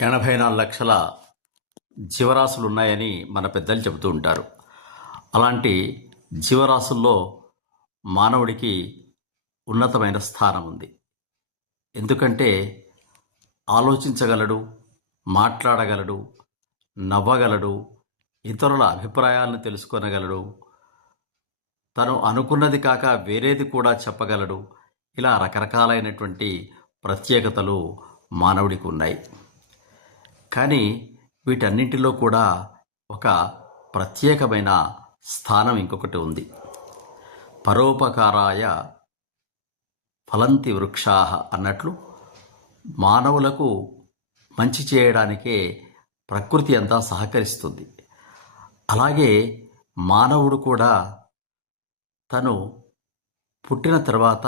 84 లక్షల జీవరాశులు ఉన్నాయని మన పెద్దలు చెబుతూ ఉంటారు. అలాంటి జీవరాశుల్లో మానవుడికి ఉన్నతమైన స్థానం ఉంది. ఎందుకంటే ఆలోచించగలడు, మాట్లాడగలడు, నవ్వగలడు, ఇతరుల అభిప్రాయాలను తెలుసుకొనగలడు, తను అనుకున్నది కాక వేరేది కూడా చెప్పగలడు. ఇలా రకరకాలైనటువంటి ప్రత్యేకతలు మానవుడికి ఉన్నాయి. కానీ వీటన్నింటిలో కూడా ఒక ప్రత్యేకమైన స్థానం ఇంకొకటి ఉంది. పరోపకారాయ ఫలంతి వృక్షాః అన్నట్లు మానవులకు మంచి చేయడానికే ప్రకృతి అంతా సహకరిస్తుంది. అలాగే మానవుడు కూడా తను పుట్టిన తర్వాత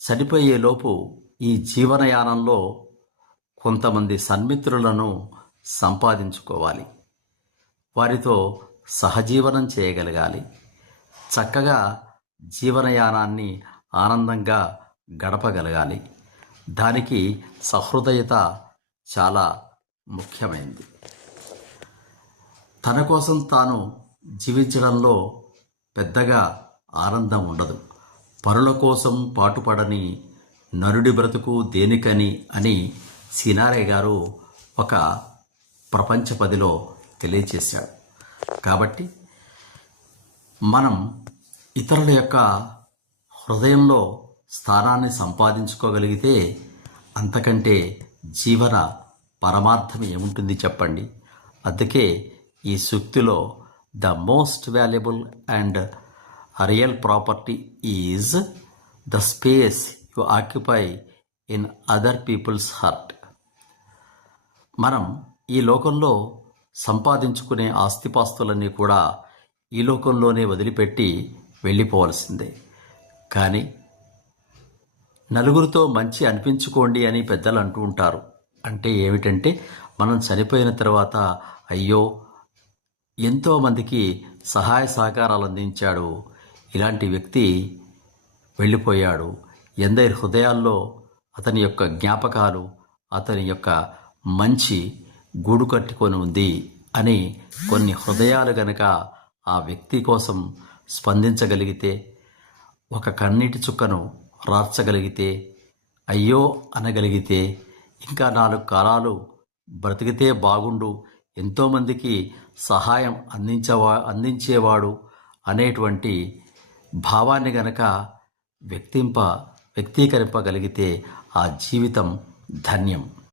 చనిపోయేలోపు ఈ జీవనయానంలో కొంతమంది సన్మిత్రులను సంపాదించుకోవాలి, వారితో సహజీవనం చేయగలగాలి, చక్కగా జీవనయానాన్ని ఆనందంగా గడపగలగాలి. దానికి సహృదయత చాలా ముఖ్యమైనది. తన కోసం తాను జీవించడంలో పెద్దగా ఆనందం ఉండదు. పరుల కోసం పాటుపడని నరుడి బ్రతుకు దేనికని అని సినారే గారు ఒక ప్రపంచ పదిలో తెలియచేశాడు. కాబట్టి మనం ఇతరుల యొక్క హృదయంలో స్థానాన్ని సంపాదించుకోగలిగితే అంతకంటే జీవన పరమార్థం ఏముంటుంది చెప్పండి. అందుకే ఈ సూక్తిలో the most valuable and real property is the space you occupy in other people's heart. మనం ఈ లోకంలో సంపాదించుకునే ఆస్తిపాస్తులన్నీ కూడా ఈ లోకంలోనే వదిలిపెట్టి వెళ్ళిపోవలసిందే. కానీ నలుగురితో మంచి అనిపించుకోండి అని పెద్దలు అంటూ ఉంటారు. అంటే ఏమిటంటే మనం చనిపోయిన తర్వాత అయ్యో ఎంతోమందికి సహాయ సహకారాలు అందించాడు, ఇలాంటి వ్యక్తి వెళ్ళిపోయాడు, ఎందరి హృదయాల్లో అతని యొక్క జ్ఞాపకాలు, అతని యొక్క మంచి గూడు కట్టుకొని ఉంది అని కొన్ని హృదయాలు గనక ఆ వ్యక్తి కోసం స్పందించగలిగితే, ఒక కన్నీటి చుక్కను రార్చగలిగితే, అయ్యో అనగలిగితే, ఇంకా 4 కాలాలు బ్రతికితే బాగుండు, ఎంతోమందికి సహాయం అందించేవాడు అనేటువంటి భావాన్ని గనక వ్యక్తీకరింపగలిగితే ఆ జీవితం ధన్యం.